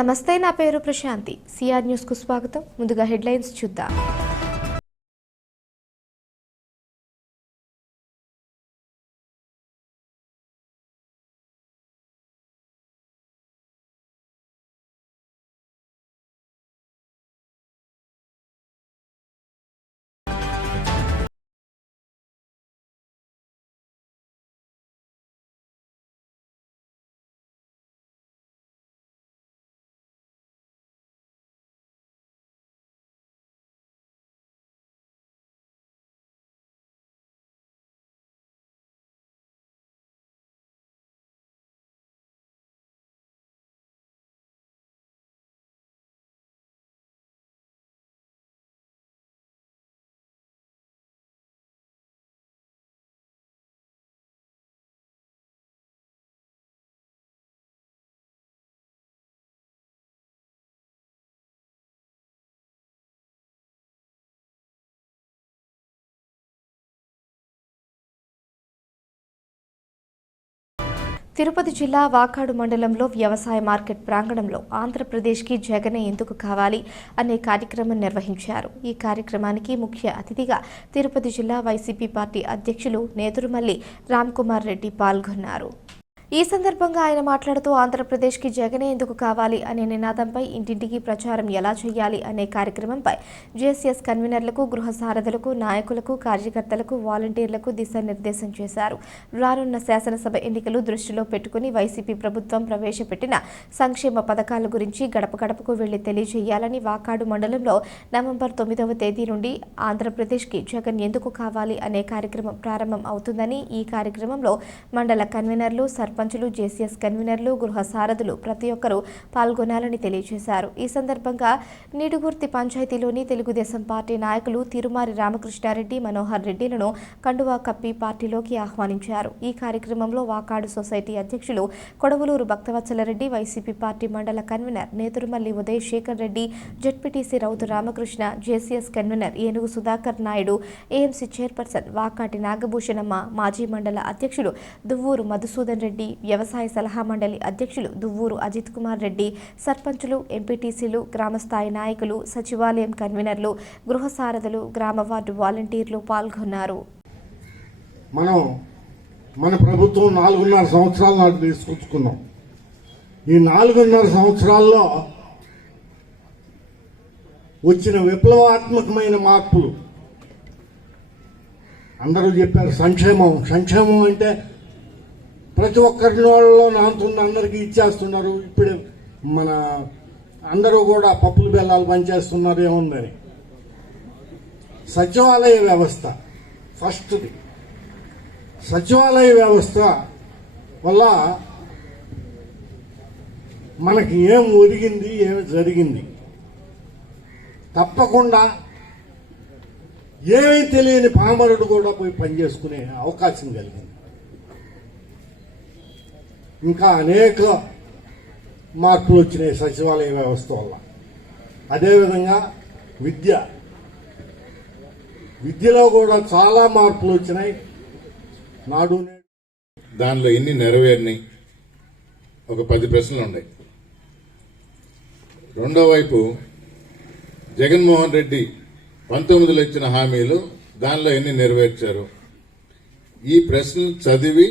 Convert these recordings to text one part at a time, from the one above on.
నమస్తే, నా పేరు ప్రశాంతి. సిఆర్ న్యూస్ కు స్వాగతం. ముందుగా హెడ్లైన్స్ చూద్దాం. తిరుపతి జిల్లా వాకాడు మండలంలో వ్యవసాయ మార్కెట్ ప్రాంగణంలో ఆంధ్రప్రదేశ్కి జగనే ఎందుకు కావాలి అనే కార్యక్రమం నిర్వహించారు. ఈ కార్యక్రమానికి ముఖ్య అతిథిగా తిరుపతి జిల్లా వైసీపీ పార్టీ అధ్యక్షులు నేదురుమల్లి రామ్కుమార్ రెడ్డి పాల్గొన్నారు. ఈ సందర్భంగా ఆయన మాట్లాడుతూ ఆంధ్రప్రదేశ్కి జగనే ఎందుకు కావాలి అనే నినాదంపై ఇంటింటికి ప్రచారం ఎలా చేయాలి అనే కార్యక్రమంపై జేసీఎస్ కన్వీనర్లకు, గృహ సారథులకు, నాయకులకు, కార్యకర్తలకు, వాలంటీర్లకు దిశానిర్దేశం చేశారు. రానున్న శాసనసభ ఎన్నికలు దృష్టిలో పెట్టుకుని వైసీపీ ప్రభుత్వం ప్రవేశపెట్టిన సంక్షేమ పథకాల గురించి గడప గడపకు వెళ్లి తెలియజేయాలని వాకాడు మండలంలో నవంబర్ 9వ తేదీ నుండి ఆంధ్రప్రదేశ్కి జగన్ ఎందుకు కావాలి అనే కార్యక్రమం ప్రారంభం అవుతుందని, ఈ కార్యక్రమంలో మండల కన్వీనర్లు, పంచులు, జేసీఎస్ కన్వీనర్లు, గృహ సారథులు ప్రతి ఒక్కరూ పాల్గొనాలని తెలియజేశారు. ఈ సందర్భంగా నిడుగుర్తి పంచాయతీలోని తెలుగుదేశం పార్టీ నాయకులు తిరుమారి రామకృష్ణారెడ్డి, మనోహర్ రెడ్డిలను కండువా కప్పి పార్టీలోకి ఆహ్వానించారు. ఈ కార్యక్రమంలో వాకాడు సొసైటీ అధ్యక్షులు Kodavaluru Bhaktavatsala Reddy, YCP party mandal convener Neturumalli Uday Shekar Reddy, ZPTC Rautu Ramakrishna, JCS convener Enugu Sudhakar Naidu, AMC chairperson Vakati Nagabhushanamma, మాజీ మండల అధ్యక్షులు దువ్వూరు మధుసూదన్ రెడ్డి, వ్యవసాయ సలహా మండలి అధ్యక్షులు దువ్వూరు అజిత్ కుమార్ రెడ్డి, సర్పంచులు, ఎంపీటీసీలు, గ్రామస్థాయి నాయకులు, సచివాలయం కన్వీనర్లు, గృహ సారథులు, గ్రామ వార్డు వాలంటీర్లు పాల్గొన్నారు. మన ప్రభుత్వం 4.5 సంవత్సరాల నాటి తీసుకొచ్చుకున్నాం. ఈ 4.5 సంవత్సరాల్లో వచ్చిన విప్లవాత్మకమైన మార్పులు అందరూ చెప్పారు. సంక్షేమం అంటే ప్రతి ఒక్కరి వాళ్ళలో నాంతున్న అందరికీ ఇచ్చేస్తున్నారు. ఇప్పుడు మన అందరూ కూడా పప్పులు బెల్లాలు పనిచేస్తున్నారు ఏముందని. సచివాలయ వ్యవస్థ ఫస్ట్ది. సచివాలయ వ్యవస్థ వల్ల మనకి ఏం ఒరిగింది, ఏం జరిగింది, తప్పకుండా ఏమీ తెలియని పామరుడు కూడా పోయి పనిచేసుకునే అవకాశం కలిగింది. ఇంకా అనేక మార్పులు వచ్చినాయి సచివాలయ వ్యవస్థ వల్ల. అదేవిధంగా విద్యలో కూడా చాలా మార్పులు వచ్చినాయి. నాడు దానిలో ఎన్ని నెరవేరినాయి, ఒక 10 ప్రశ్నలు ఉన్నాయి. రెండో వైపు జగన్మోహన్ రెడ్డి 19లో ఇచ్చిన హామీలు దానిలో ఎన్ని నెరవేర్చారు. ఈ ప్రశ్నలు చదివి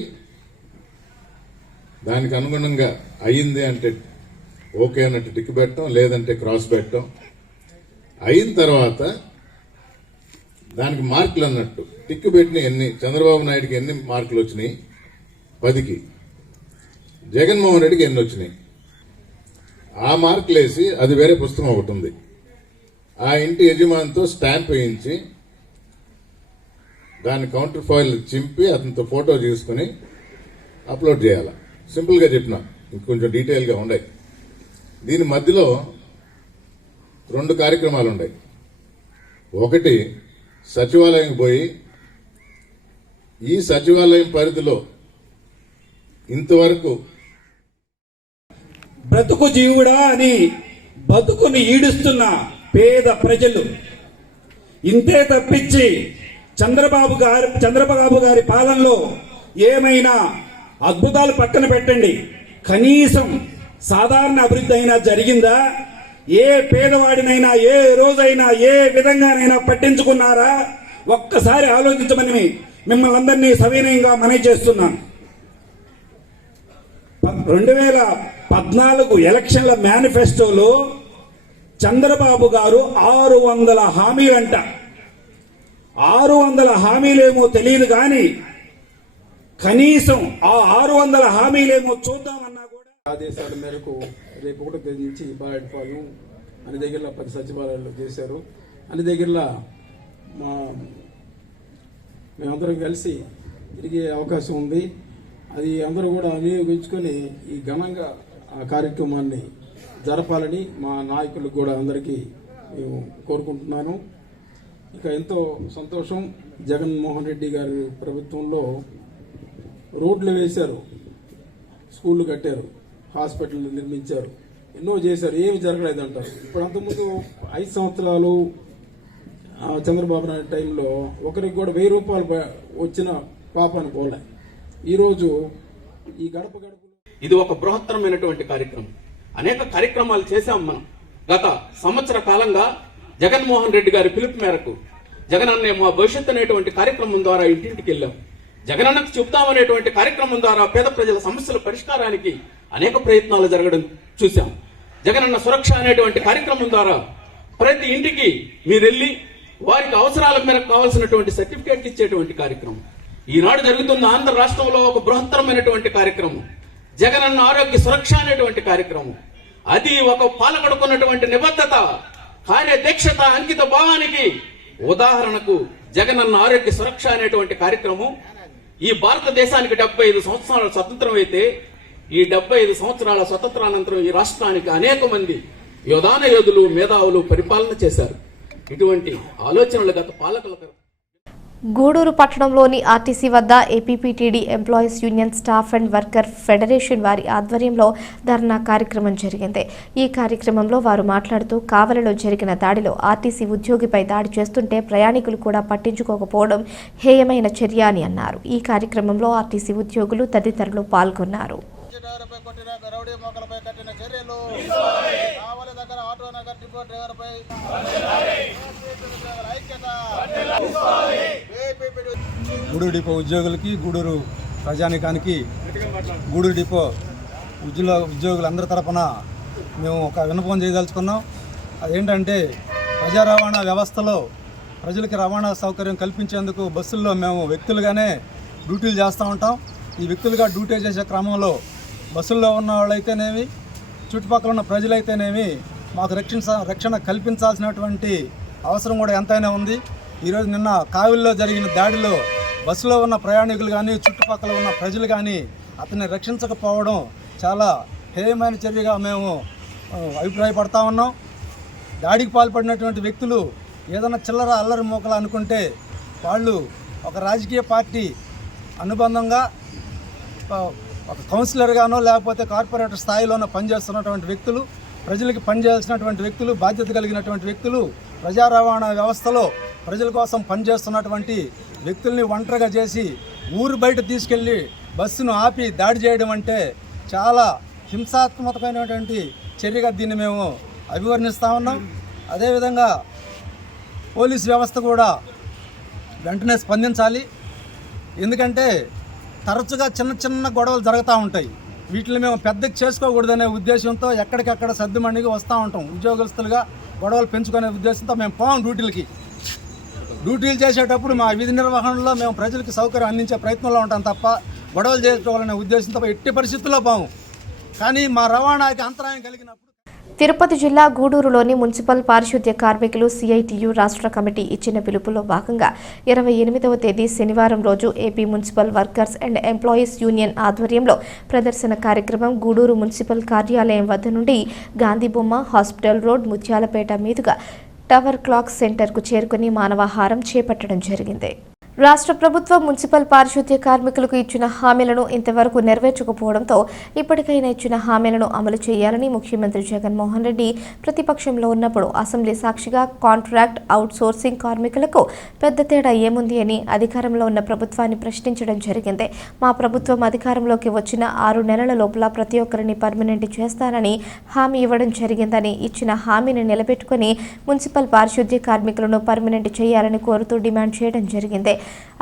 దానికి అనుగుణంగా అయింది అంటే ఓకే అన్నట్టు టిక్ పెట్టడం, లేదంటే క్రాస్ పెట్టడం. అయిన తర్వాత దానికి మార్కులు అన్నట్టు టిక్ పెట్టిన ఎన్ని, చంద్రబాబు నాయుడుకి ఎన్ని మార్కులు వచ్చినాయి 10కి, జగన్మోహన్ రెడ్డికి ఎన్ని వచ్చినాయి, ఆ మార్కులు వేసి అది వేరే పుస్తకం ఒకటి ఉంది, ఆ ఇంటి యజమానితో స్టాంప్ వేయించి దాని కౌంటర్ ఫాయిల్ చింపి అతనితో ఫోటో తీసుకుని అప్లోడ్ చేయాలి. సింపుల్గా చెప్పినా, ఇంకొంచెం డీటెయిల్గా ఉన్నాయి. దీని మధ్యలో 2 కార్యక్రమాలు ఉన్నాయి. ఒకటి సచివాలయం పోయి ఈ సచివాలయం పరిధిలో ఇంతవరకు బ్రతుకు జీవుడా అని బతుకుని ఈడుస్తున్న పేద ప్రజలు, ఇంతే తప్పించి చంద్రబాబు గారి పాలనలో ఏమైనా అద్భుతాలు పక్కన పెట్టండి, కనీసం సాధారణ అభివృద్ధి అయినా జరిగిందా? ఏ పేదవాడినైనా ఏ రోజైనా ఏ విధంగానైనా పట్టించుకున్నారా? ఒక్కసారి ఆలోచించమని మిమ్మల్ని అందరినీ సవినయంగా మనవి చేస్తున్నాను. 2014 ఎలక్షన్ల మేనిఫెస్టోలో చంద్రబాబు గారు 600 హామీలంట. 600 హామీలేమో తెలియదు కానీ కనీసం ఆ 600 హామీలేమో చూద్దామన్నా కూడా ఆదేశాల మేరకు రేపు 1వ తేదీ నుంచి బాలెడ్పాలెం అన్ని దగ్గరలో 10 సచివాలయాలు చేశారు. అన్ని దగ్గరలో మేమందరం కలిసి తిరిగే అవకాశం ఉంది. అది అందరూ కూడా వినియోగించుకొని ఈ ఘనంగా ఆ కార్యక్రమాన్ని జరపాలని మా నాయకులకు కూడా అందరికీ మేము కోరుకుంటున్నాను. ఇక ఎంతో సంతోషం, జగన్మోహన్ రెడ్డి గారి ప్రభుత్వంలో రోడ్లు వేశారు, స్కూళ్ళు కట్టారు, హాస్పిటల్ నిర్మించారు, ఎన్నో చేశారు. ఏమి జరగలేదు అంటారు. ఇప్పుడు అంతకుముందు 5 సంవత్సరాలు చంద్రబాబు నాయుడు టైంలో ఒకరికి కూడా 1000 రూపాయలు వచ్చిన పాపాన్ని పోలే. ఈరోజు ఈ గడప గడప ఇది ఒక బృహత్తరమైనటువంటి కార్యక్రమం. అనేక కార్యక్రమాలు చేశాం మనం. గత సంవత్సర కాలంగా జగన్మోహన్ రెడ్డి గారి పిలుపు మేరకు జగనన్నే మా భవిష్యత్తు అనేటువంటి కార్యక్రమం ద్వారా ఇంటింటికి వెళ్ళాం. జగనన్నకు చెబుతామనేటువంటి కార్యక్రమం ద్వారా పేద ప్రజల సమస్యల పరిష్కారానికి అనేక ప్రయత్నాలు జరగడం చూశాం. జగనన్న సురక్ష అనేటువంటి కార్యక్రమం ద్వారా ప్రతి ఇంటికి మీరు వెళ్ళి వారికి అవసరాల మేరకు కావాల్సినటువంటి సర్టిఫికేట్ ఇచ్చేటువంటి కార్యక్రమం ఈనాడు జరుగుతున్న ఆంధ్ర రాష్ట్రంలో ఒక బృహత్తరమైనటువంటి కార్యక్రమం జగనన్న ఆరోగ్య సురక్ష అనేటువంటి కార్యక్రమం. అది ఒక పాలకుడుకున్నటువంటి నిబద్ధత, కార్యదీక్షత, అంకిత భావానికి ఉదాహరణకు జగనన్న ఆరోగ్య సురక్ష అనేటువంటి కార్యక్రమం. ఈ భారతదేశానికి 75 సంవత్సరాల స్వతంత్రం అయితే ఈ 75 సంవత్సరాల స్వతంత్రానంతరం ఈ రాష్ట్రానికి అనేక మంది యోధాన యోధులు, మేధావులు పరిపాలన చేశారు. ఇటువంటి ఆలోచనలు గత పాలకులకు. గూడూరు పట్టణంలోని ఆర్టీసీ వద్ద APPTD employees union staff and worker federation వారి ఆధ్వర్యంలో ధర్నా కార్యక్రమం జరిగింది. ఈ కార్యక్రమంలో వారు మాట్లాడుతూ కావలిలో జరిగిన దాడిలో ఆర్టీసీ ఉద్యోగిపై దాడి చేస్తుంటే ప్రయాణికులు కూడా పట్టించుకోకపోవడం హేయమైన చర్య అని అన్నారు. ఈ కార్యక్రమంలో ఆర్టీసీ ఉద్యోగులు తదితరులు పాల్గొన్నారు. గూడూరు డిపో ఉద్యోగులకి, గూడూరు ప్రజానికానికి, గూడూరు డిపో ఉద్యోగులందరి తరపున మేము ఒక విన్నపం చేయదలుచుకున్నాం. అదేంటంటే ప్రజా రవాణా వ్యవస్థలో ప్రజలకి రవాణా సౌకర్యం కల్పించేందుకు బస్సుల్లో మేము వ్యక్తులుగానే డ్యూటీలు చేస్తూ ఉంటాం. ఈ వ్యక్తులుగా డ్యూటీ చేసే క్రమంలో బస్సుల్లో ఉన్న వాళ్ళైతేనేమి, చుట్టుపక్కల ఉన్న ప్రజలైతేనేమి మాకు రక్షణ కల్పించాల్సినటువంటి అవసరం కూడా ఎంతైనా ఉంది. ఈరోజు నిన్న కావిల్లో జరిగిన దాడిలో బస్సులో ఉన్న ప్రయాణికులు కానీ, చుట్టుపక్కల ఉన్న ప్రజలు కానీ అతన్ని రక్షించకపోవడం చాలా హేయమైన చర్యగా మేము అభిప్రాయపడతా ఉన్నాం. దాడికి పాల్పడినటువంటి వ్యక్తులు ఏదైనా చిల్లర అల్లరి మోకలు అనుకుంటే వాళ్ళు ఒక రాజకీయ పార్టీ అనుబంధంగా ఒక కౌన్సిలర్గానో లేకపోతే కార్పొరేటర్ స్థాయిలోనో పనిచేస్తున్నటువంటి వ్యక్తులు, ప్రజలకి పనిచేయాల్సినటువంటి వ్యక్తులు, బాధ్యత కలిగినటువంటి వ్యక్తులు, ప్రజా రవాణా వ్యవస్థలో ప్రజల కోసం పనిచేస్తున్నటువంటి వ్యక్తుల్ని ఒంటరిగా చేసి ఊరు బయట తీసుకెళ్ళి బస్సును ఆపి దాడి చేయడం అంటే చాలా హింసాత్మకమైనటువంటి చర్యగా దీన్ని మేము అభివర్ణిస్తూ ఉన్నాం. అదేవిధంగా పోలీస్ వ్యవస్థ కూడా వెంటనే స్పందించాలి. ఎందుకంటే తరచుగా చిన్న చిన్న గొడవలు జరుగుతూ ఉంటాయి. వీటిని మేము పెద్దకి చేసుకోకూడదనే ఉద్దేశంతో ఎక్కడికక్కడ సర్దుమణిగి వస్తూ ఉంటాం. ఉద్యోగస్తులుగా గొడవలు పెంచుకునే ఉద్దేశంతో మేము పోం డ్యూటీలు చేసేటప్పుడు మా విధి నిర్వహణలో మేము ప్రజలకు సౌకర్యం అందించే ప్రయత్నంలో ఉంటాం తప్ప గొడవలు చేసుకోవాలనే ఉద్దేశంతో ఎట్టి పరిస్థితుల్లో పోము. కానీ మా రవాణాకి అంతరాయం కలిగినప్పుడు తిరుపతి జిల్లా గూడూరులోని మున్సిపల్ పారిశుద్ధ్య కార్మికులు సిఐటియు రాష్ట్ర కమిటీ ఇచ్చిన పిలుపులో భాగంగా 28వ తేదీ శనివారం రోజు AP municipal workers and employees union ఆధ్వర్యంలో ప్రదర్శన కార్యక్రమం గూడూరు మున్సిపల్ కార్యాలయం వద్ద నుండి గాంధీబొమ్మ, హాస్పిటల్ రోడ్, ముత్యాలపేట మీదుగా టవర్ క్లాక్ సెంటర్కు చేరుకుని మానవాహారం చేపట్టడం జరిగింది. రాష్ట్ర ప్రభుత్వం మున్సిపల్ పారిశుద్ధ్య కార్మికులకు ఇచ్చిన హామీలను ఇంతవరకు నెరవేర్చకపోవడంతో ఇప్పటికైనా ఇచ్చిన హామీలను అమలు చేయాలని ముఖ్యమంత్రి జగన్మోహన్ రెడ్డి ప్రతిపక్షంలో ఉన్నప్పుడు అసెంబ్లీ సాక్షిగా కాంట్రాక్ట్ అవుట్సోర్సింగ్ కార్మికులకు పెద్ద తేడా ఏముంది అని అధికారంలో ఉన్న ప్రభుత్వాన్ని ప్రశ్నించడం జరిగింది. మా ప్రభుత్వం అధికారంలోకి వచ్చిన 6 నెలల లోపల ప్రతి ఒక్కరిని పర్మనెంట్ చేస్తానని హామీ ఇవ్వడం జరిగిందని, ఇచ్చిన హామీని నిలబెట్టుకుని మున్సిపల్ పారిశుద్ధ్య కార్మికులను పర్మనెంట్ చేయాలని కోరుతూ డిమాండ్ చేయడం జరిగింది.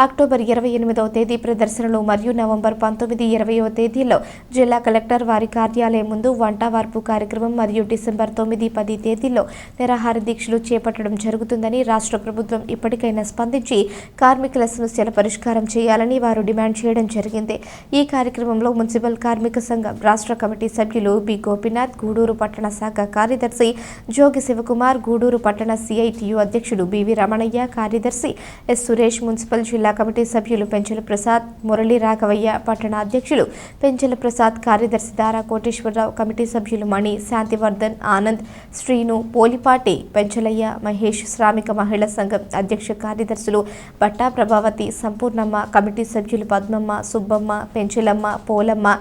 అక్టోబర్ 28వ తేదీ ప్రదర్శనలు మరియు నవంబర్ 19, 20వ తేదీల్లో జిల్లా కలెక్టర్ వారి కార్యాలయం ముందు వంట వార్పు కార్యక్రమం మరియు డిసెంబర్ 9, 10 తేదీల్లో నిరాహార దీక్షలు చేపట్టడం జరుగుతుందని రాష్ట్ర ప్రభుత్వం ఇప్పటికైనా స్పందించి కార్మికుల సమస్యల పరిష్కారం చేయాలని వారు డిమాండ్ చేయడం జరిగింది. ఈ కార్యక్రమంలో మున్సిపల్ కార్మిక సంఘం రాష్ట్ర కమిటీ సభ్యులు బి గోపీనాథ్, గూడూరు పట్టణ శాఖ కార్యదర్శి జోగి శివకుమార్, గూడూరు పట్టణ సిఐటియు అధ్యక్షుడు బివి రమణయ్య, కార్యదర్శి ఎస్ సురేష్, మున్సిపల్ జిల్లా కమిటీ సభ్యులు పెంచల ప్రసాద్, మురళీ రాఘవయ్య, పట్టణ అధ్యక్షులు పెంచల ప్రసాద్, కార్యదర్శి దారా కోటేశ్వరరావు, కమిటీ సభ్యులు మణి, శాంతివర్ధన్, ఆనంద్, శ్రీను, పోలిపాటి, పెంచలయ్య, మహేష్, శ్రామిక మహిళా సంఘం అధ్యక్ష కార్యదర్శులు బట్టా ప్రభావతి, సంపూర్ణమ్మ, కమిటీ సభ్యులు పద్మమ్మ, సుబ్బమ్మ, పెంచలమ్మ, పోలమ్మ,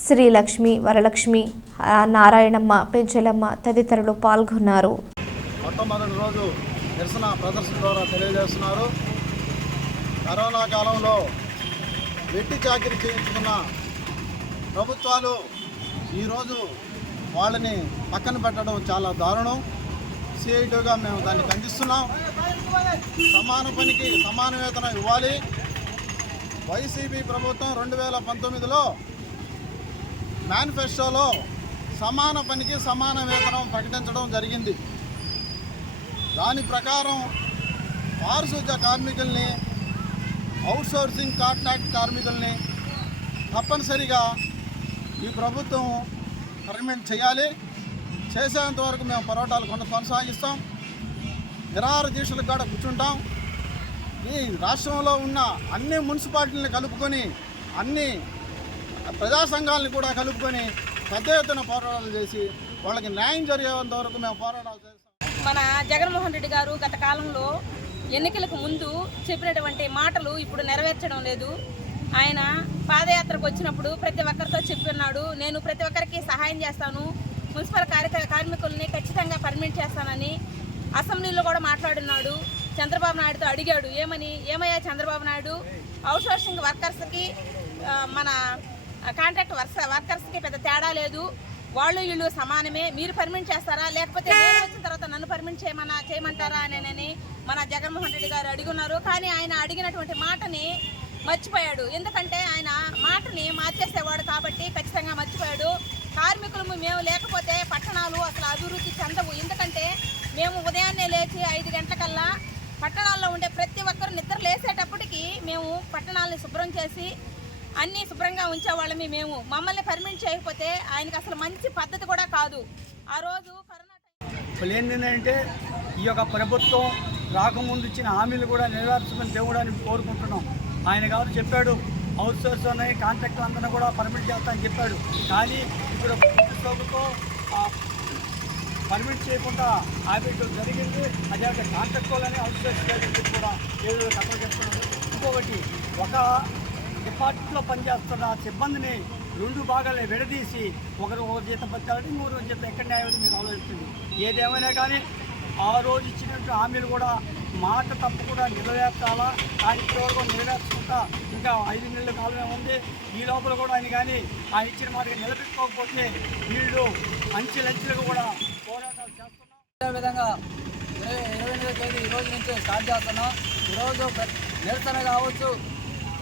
శ్రీలక్ష్మి, వరలక్ష్మి, నారాయణమ్మ, పెంచలమ్మ తదితరులు పాల్గొన్నారు. మొట్టమొదటి రోజు నిరసన ప్రదర్శన ద్వారా తెలియజేస్తున్నారు. కరోనా కాలంలో వెట్టి చాకిరీ చేయించుకున్న ప్రభుత్వాలు ఈరోజు వాళ్ళని పక్కన పెట్టడం చాలా దారుణం. సిఐటిగా మేము దాన్ని ఖండిస్తున్నాం. సమాన పనికి సమాన వేతనం ఇవ్వాలి. వైసీపీ ప్రభుత్వం 2019లో మేనిఫెస్టోలో సమాన పనికి సమాన వేతనం ప్రకటించడం జరిగింది. దాని ప్రకారం పారిశుద్ధ్య కార్మికుల్ని, అవుట్సోర్సింగ్ కాంట్రాక్ట్ కార్మికుల్ని తప్పనిసరిగా ఈ ప్రభుత్వం పర్మనెంట్ చేయాలి. చేసేంత వరకు మేము పోరాటాలు కొనసాగిస్తాం. నిరాహార దీక్షలకు కూడా కూర్చుంటాం. ఈ రాష్ట్రంలో ఉన్న అన్ని మున్సిపాలిటీలను కలుపుకొని, అన్ని ప్రజా సంఘాలను కూడా కలుపుకొని పెద్ద ఎత్తున పోరాటాలు చేసి వాళ్ళకి న్యాయం జరిగేంత వరకు మేము పోరాటాలు చేస్తాం. మన జగన్మోహన్ రెడ్డి గారు గత కాలంలో ఎన్నికలకు ముందు చెప్పినటువంటి మాటలు ఇప్పుడు నెరవేర్చడం లేదు. ఆయన పాదయాత్రకు వచ్చినప్పుడు ప్రతి ఒక్కరితో చెప్పిన్నాడు, నేను ప్రతి ఒక్కరికి సహాయం చేస్తాను, మున్సిపల్ కార్మికుల్ని ఖచ్చితంగా పర్మిట్ చేస్తానని అసెంబ్లీలో కూడా మాట్లాడున్నాడు. చంద్రబాబు నాయుడుతో అడిగాడు, ఏమయ్యా చంద్రబాబు నాయుడు, అవుట్సోర్సింగ్ వర్కర్స్కి మన కాంట్రాక్ట్ వర్కర్స్కి పెద్ద తేడా లేదు, వాళ్ళు వీళ్ళు సమానమే, మీరు పర్మిట్ చేస్తారా లేకపోతే నేను వచ్చిన తర్వాత నన్ను పర్మిట్ చేయమంటారా అని మన జగన్మోహన్ రెడ్డి గారు అడుగున్నారు. కానీ ఆయన అడిగినటువంటి మాటని మర్చిపోయాడు. ఎందుకంటే ఆయన మాటని మార్చేసేవాడు కాబట్టి ఖచ్చితంగా మర్చిపోయాడు. కార్మికులు మేము లేకపోతే పట్టణాలు అసలు అభివృద్ధి చెందవు. ఎందుకంటే మేము ఉదయాన్నే లేచి 5 గంటలకల్లా పట్టణాల్లో ఉండే ప్రతి ఒక్కరు నిద్ర లేసేటప్పటికి మేము పట్టణాలని శుభ్రం చేసి అన్నీ శుభ్రంగా ఉంచేవాళ్ళమి. మమ్మల్ని పర్మిట్ చేయకపోతే ఆయనకి అసలు మంచి పద్ధతి కూడా కాదు. ఆ రోజు కరోనా ఇప్పుడు ఏంటంటే ఈ యొక్క ప్రభుత్వం రాకముందు ఇచ్చిన హామీలు కూడా నెరవేర్చమని దేవుడని కోరుకుంటున్నాం. ఆయన గారు చెప్పాడు, అవుట్సోర్స్ ఉన్నాయి, కాంట్రాక్టర్ అందరినీ కూడా పర్మిట్ చేస్తానని చెప్పాడు. కానీ ఇప్పుడు ప్రభుత్వంతో పర్మిట్ చేయకుండా ఆపేయడం జరిగింది. అదే కాంట్రాక్ట్ వాళ్ళని అవుట్సోర్స్ చేయాలని కూడా ఏదో తక్కువ చేస్తున్నారు. ఇంకొకటి, ఒక డిపార్ట్మెంట్లో పనిచేస్తున్న సిబ్బందిని 2 భాగాలు విడదీసి ఒకరు ఒక జీతం పట్టాలని, ఇంకొకరు జీతం ఎక్కడ న్యాయం మీరు ఆలోచిస్తుంది. ఏదేమైనా కానీ ఆ రోజు ఇచ్చినట్టు హామీలు కూడా మాట తప్పకుండా నెరవేర్చాలా. కానీ ఇప్పటివరకు నెరవేర్చుకుంటా ఇంకా 5 నెలల కాలమే ఉంది. ఈ లోపల కూడా ఆయన ఇచ్చిన మాటకి నిలబెట్టుకోకపోతే వీళ్ళు అంచెలంచెలుగా కూడా పోరాటాలు చేస్తున్నాం. అదేవిధంగా 28వ తేదీ ఈ రోజు నుంచి స్టార్ట్ చేస్తున్నాం. ఈరోజు నిరసన కావచ్చు,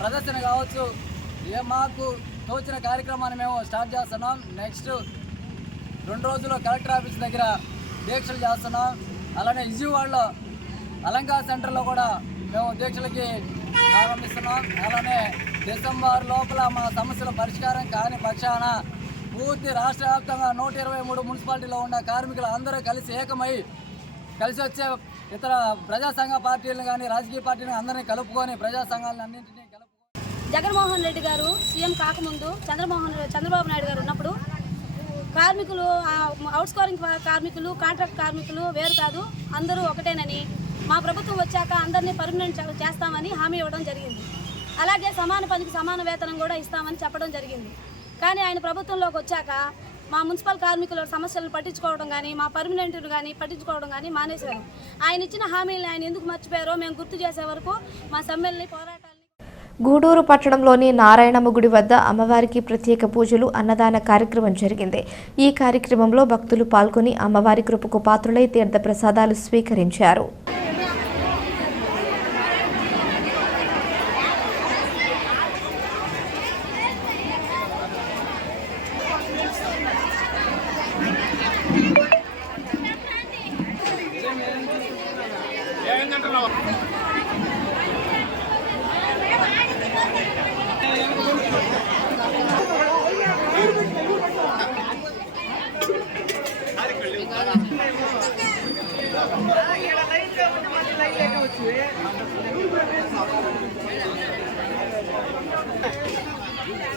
ప్రదర్శన కావచ్చు, మాకు తోచిన కార్యక్రమాన్ని మేము స్టార్ట్ చేస్తున్నాం. నెక్స్ట్ 2 రోజుల్లో కలెక్టర్ ఆఫీస్ దగ్గర దీక్షలు చేస్తున్నాం. అలానే విజయవాడలో అలంకార సెంటర్లో కూడా మేము దీక్షలకి ప్రారంభిస్తున్నాం. అలానే డిసెంబర్ లోపల మా సమస్యల పరిష్కారం కాని పక్షాన పూర్తి రాష్ట్ర వ్యాప్తంగా 123 మున్సిపాలిటీలో ఉన్న కార్మికులు అందరూ కలిసి వచ్చే ఇతర ప్రజా సంఘ పార్టీలను కానీ రాజకీయ పార్టీలను అందరినీ కలుపుకొని ప్రజా సంఘాలను అన్నింటినీ జగన్మోహన్ రెడ్డి గారు సీఎం కాకముందు చంద్రబాబు నాయుడు గారు ఉన్నప్పుడు కార్మికులు, అవుట్సోర్సింగ్ కార్మికులు, కాంట్రాక్ట్ కార్మికులు వేరు కాదు, అందరూ ఒకటేనని మా ప్రభుత్వం వచ్చాక అందరినీ పర్మనెంట్ చేస్తామని హామీ ఇవ్వడం జరిగింది. అలాగే సమాన పనికి సమాన వేతనం కూడా ఇస్తామని చెప్పడం జరిగింది. కానీ ఆయన ప్రభుత్వంలోకి వచ్చాక మా మున్సిపల్ కార్మికుల సమస్యలను పట్టించుకోవడం కానీ మా పర్మనెంట్ను కానీ పట్టించుకోవడం కానీ మానేశారు. ఆయన ఇచ్చిన హామీలను ఆయన ఎందుకు మర్చిపోయారో మేము గుర్తు చేసే వరకు మా సమ్మెల్ని పోరాటాలు. గూడూరు పట్టణంలోని నారాయణమ్మ గుడి వద్ద అమ్మవారికి ప్రత్యేక పూజలు అన్నదాన కార్యక్రమం జరిగింది. ఈ కార్యక్రమంలో భక్తులు పాల్గొని అమ్మవారి కృపకు పాత్రులై తీర్థ ప్రసాదాలు స్వీకరించారు.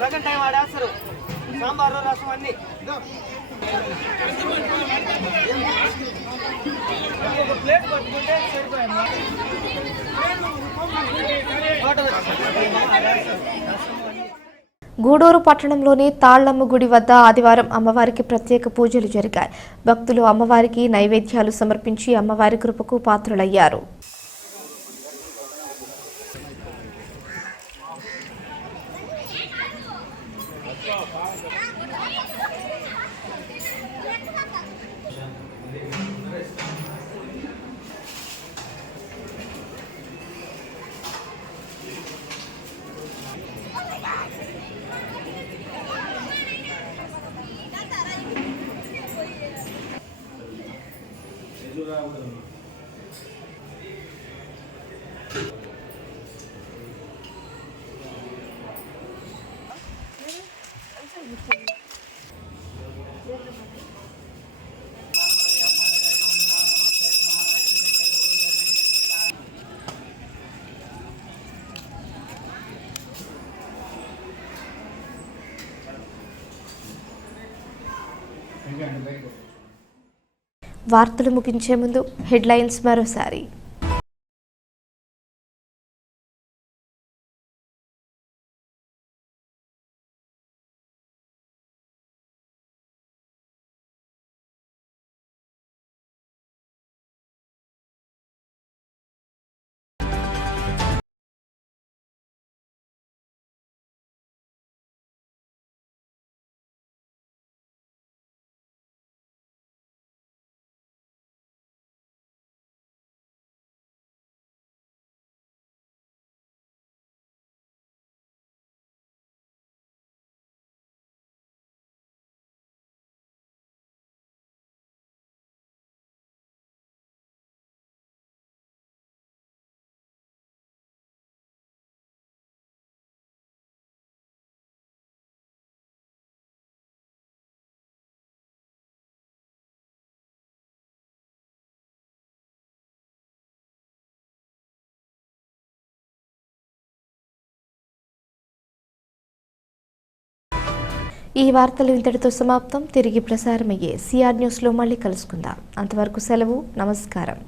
సెకండ్ టైం ఆడేస్తారు సాంబారు రసం అన్ని ఒక ప్లేట్ పట్టుకుంటే సరిపోయింది. గూడూరు పట్టణంలోని తాళ్లమ్మ గుడి వద్ద ఆదివారం అమ్మవారికి ప్రత్యేక పూజలు జరిగాయి. భక్తులు అమ్మవారికి నైవేద్యాలు సమర్పించి అమ్మవారి కృపకు పాత్రులయ్యారు. వార్తలు ముగించే ముందు హెడ్లైన్స్ మరోసారి. ఈ వార్తలు ఇంతటితో సమాప్తం. తిరిగి ప్రసారమయ్యే సిఆర్ న్యూస్లో మళ్ళీ కలుసుకుందాం. అంతవరకు సెలవు. నమస్కారం.